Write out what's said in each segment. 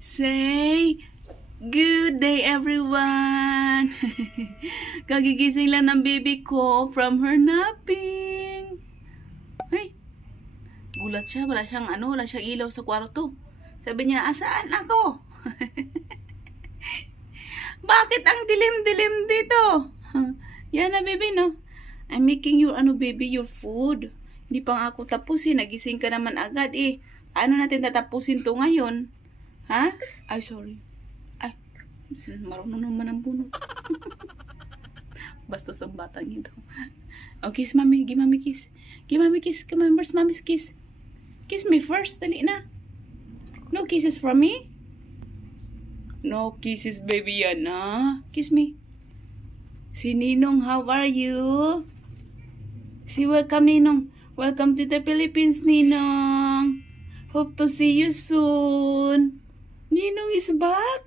Say, good day everyone! Kagigising lang ng baby ko from her napping. Hey, gulat siya. Wala siyang ilaw sa kwarto. Sabi niya, asaan ako? Bakit ang dilim-dilim dito? Yan na baby, no? I'm making your, baby, your food. Hindi pa nga ako tapusin. Nagising ka naman agad eh. Paano natin tatapusin to ngayon? Ha? Ay, sorry. Ay, marunong naman ang bunot. Basta sa batang ito. Oh, kiss mami. Give mami kiss. Give mami kiss. Come on, where's mommy's kiss? Kiss me first. Dali na. No kisses from me? No kisses, baby yan, ha? Kiss me. Si Ninong, how are you? Si welcome, Ninong. Welcome to the Philippines, Ninong. Hope to see you soon. Ninong is back?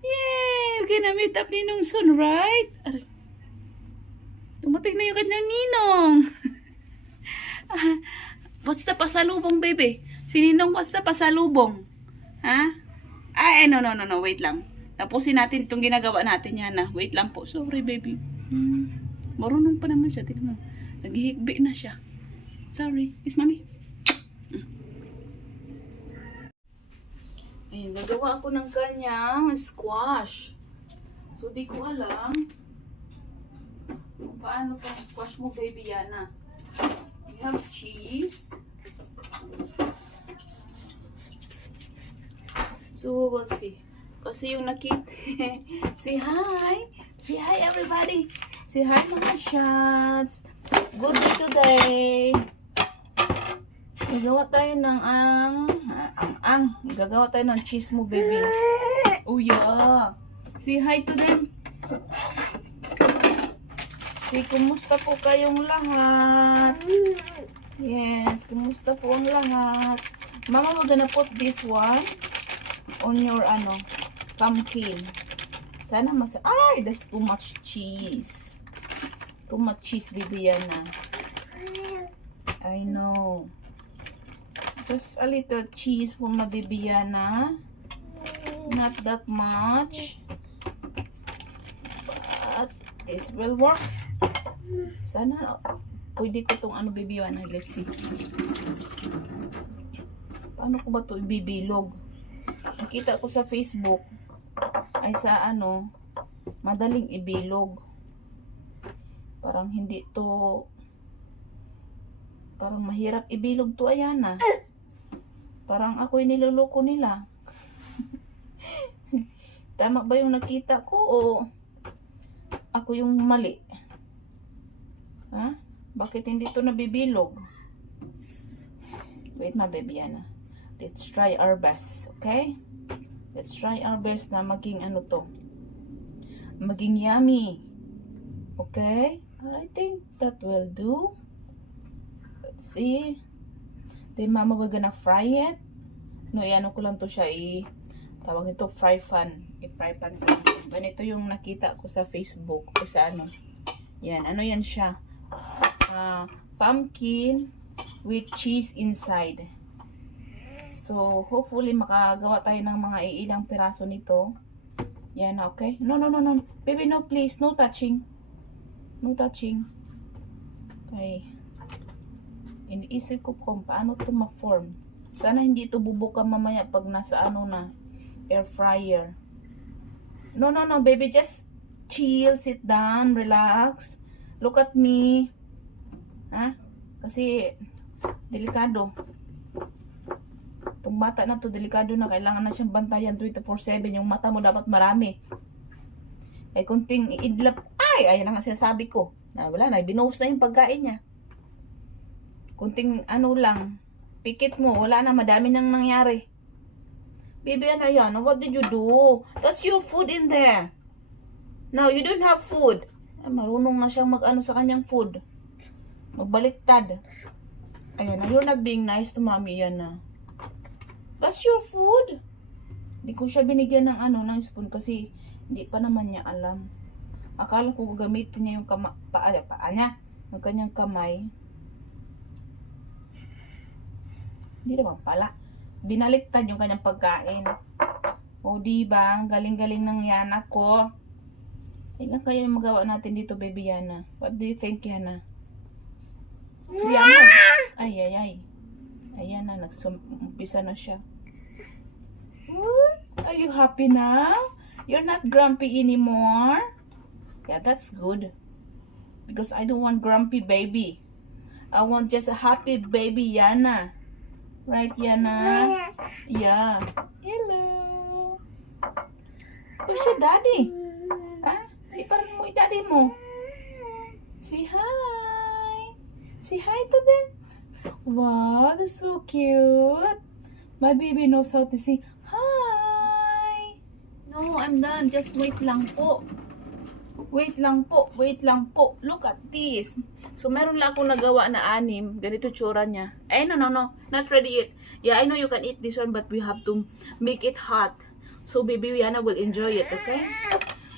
Yay! We can meet up Ninong soon, right? Aray. Tumating na yung kanyang Ninong. What's the pasalubong, baby? Si Ninong, what's the pasalubong? Ha? Ay, no. Wait lang. Tapusin natin itong ginagawa natin yan, ha? Wait lang po. Sorry, baby. Marunong pa naman siya. Tignan mo. Naghihikbi na siya. Sorry. Kiss, mami. Ayun, nagawa ako ng kanyang squash. So, di ko alam kung paano pang squash mo, baby Yana. We have cheese. So, we'll see. Kasi yung nakita, say hi. Say hi, everybody. Say hi, mga shots. Good day today. Gagawa tayo ng gagawa tayo ng cheese mo, baby. Oh, yeah. Say hi to them. Say, kumusta po kayong lahat? Yes, kumusta po ang lahat? Mama, we're gonna put this one on your, pumpkin. Sana ay, there's too much cheese. Too much cheese, baby, yan na. I know. Just a little cheese for my baby Yana. Not that much. But this will work. Sana pwede ko itong baby Yana. Let's see. Paano ko ba ito ibibilog? Nakita ko sa Facebook ay sa madaling ibilog. Parang hindi to, parang mahirap ibilog to, Ayana. Parang ako yung niloloko nila. Tama ba yung nakita ko o ako yung mali? Ha? Bakit hindi to nabibilog? Wait, my baby Yana. Let's try our best, okay? Let's try our best na maging maging yummy. Okay? I think that will do. Let's see. Then mama, we're gonna fry it. No, ko lang to siya tawag nito fry pan. I-fry pan ko. Ganito yung nakita ko sa Facebook o sa Yan, yan siya. Pumpkin with cheese inside. So, hopefully makagawa tayo ng mga ilang piraso nito. Yan, okay? No. Baby, no, please. No touching. No touching. Okay. Iniisip ko kung paano ito ma-form. Sana hindi ito bubuka mamaya pag nasa air fryer. No, baby. Just chill, sit down, relax. Look at me. Ha? Kasi, delikado. Itong bata na to, delikado na. Kailangan na siyang bantayan 24/7. Yung mata mo dapat marami. Ay, kunting iidlap. Ay, ayan na nga sinasabi ko. Wala na, binuhos na yung pagkain niya. Kunting lang, pikit mo, wala na, madami nang nangyari. Baby, yan? What did you do? That's your food in there. Now, you don't have food. Ay, marunong na siyang sa kanyang food. Magbaliktad. Ayan na, you're not being nice to mommy, yan na. That's your food. Hindi ko siya binigyan ng ng spoon kasi hindi pa naman niya alam. Akala ko gagamitin niya yung paa niya. Yung kanyang kamay. Hindi naman pala. Binaliktad yung kanyang pagkain. O, diba? Ang galing-galing ng Yana ko. Ilan kaya yung magawa natin dito, baby Yana? What do you think, Yana? Si Yana. Ay. Ayan na, nagsumpisa na siya. Are you happy now? You're not grumpy anymore? Yeah, that's good. Because I don't want grumpy baby. I want just a happy baby Yana. Right, Yana? Yeah. Hello. Where's your daddy? Ah, iparin mo yung daddy mo. Say hi. Say hi to them. Wow, that's so cute. My baby knows how to say hi. No, I'm done. Just wait lang po. Wait lang po. Wait lang po. Look at this. So, meron lang akong nagawa na 6. Ganito tsura niya. Eh, no. Not ready yet. Yeah, I know you can eat this one, but we have to make it hot. So, baby Yana will enjoy it, okay?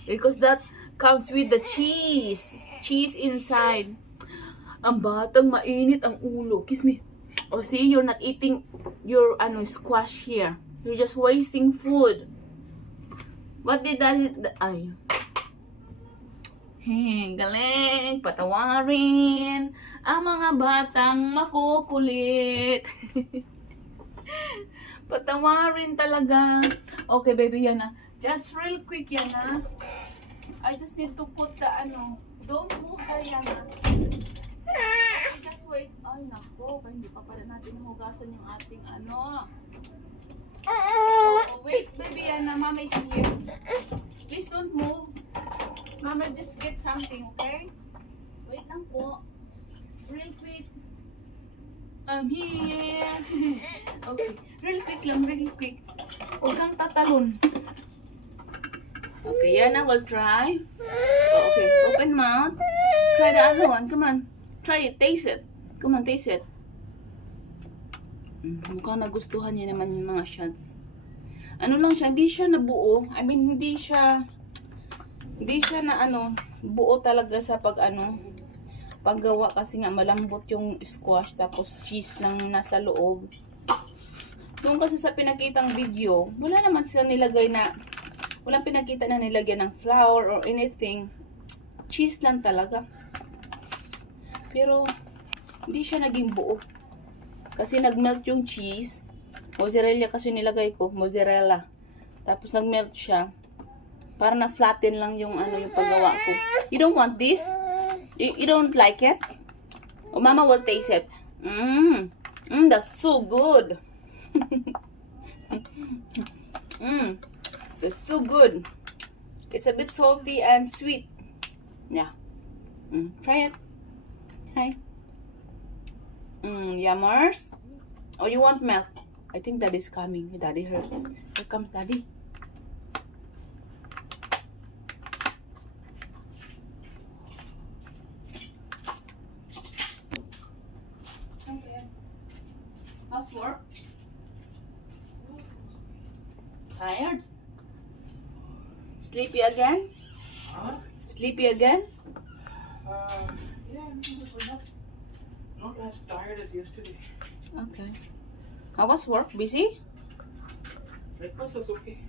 Because that comes with the cheese. Cheese inside. Ang batang mainit ang ulo. Kiss me. Oh, see, you're not eating your squash here. You're just wasting food. What did that... Ay. Galing. Patawarin ang mga batang makukulit. Patawarin talaga. Okay, baby Yana. Just real quick, Yana. I just need to put the Don't move her, Yana. Just wait. Ay, nako. Hindi pa pala natin hugasan yung ating Oh, wait, baby Yana. Mama is here. Please don't move. Mama just get something, okay? Wait lang po. Real quick. I'm here. Okay. Real quick lang, real quick. Huwag kang tatalon. Okay, Yana will try. Oh, okay, open mouth. Try the other one. Come on. Try it. Taste it. Come on, taste it. Mukhang nagustuhan niya naman yung mga shots. Ano lang siya, hindi siya nabuo. I mean, hindi siya na buo talaga sa paggawa kasi nga malambot yung squash tapos cheese lang nasa loob. Doon kasi sa pinakitang video, wala naman sila nilagay na, walang pinakita na nilagyan ng flour or anything. Cheese lang talaga. Pero, hindi siya naging buo. Kasi nagmelt yung cheese. Mozzarella kasi nilagay ko. Mozzarella. Tapos nagmelt siya. Para na flatten lang yung yung paggawa ko. You don't want this? You don't like it? Oh, Mama will taste it. That's so good. That's so good. It's a bit salty and sweet. Yeah. Try it. Hi. Yummers. Oh, you want milk? I think Daddy's coming. Daddy heard. Here comes Daddy. Okay. How's work? Tired? Sleepy again? Huh? Sleepy again? Yeah, not as tired as yesterday. Okay. How was work? Busy? Breakfast was okay.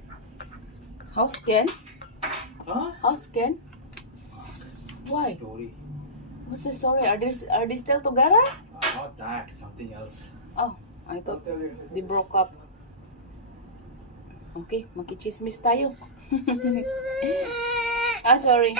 How's Ken? Huh? How's Ken? Why? Story. What's the story? Are they still together? Not that, something else. Oh, I thought they broke up. Okay, makichismis tayo. Sorry.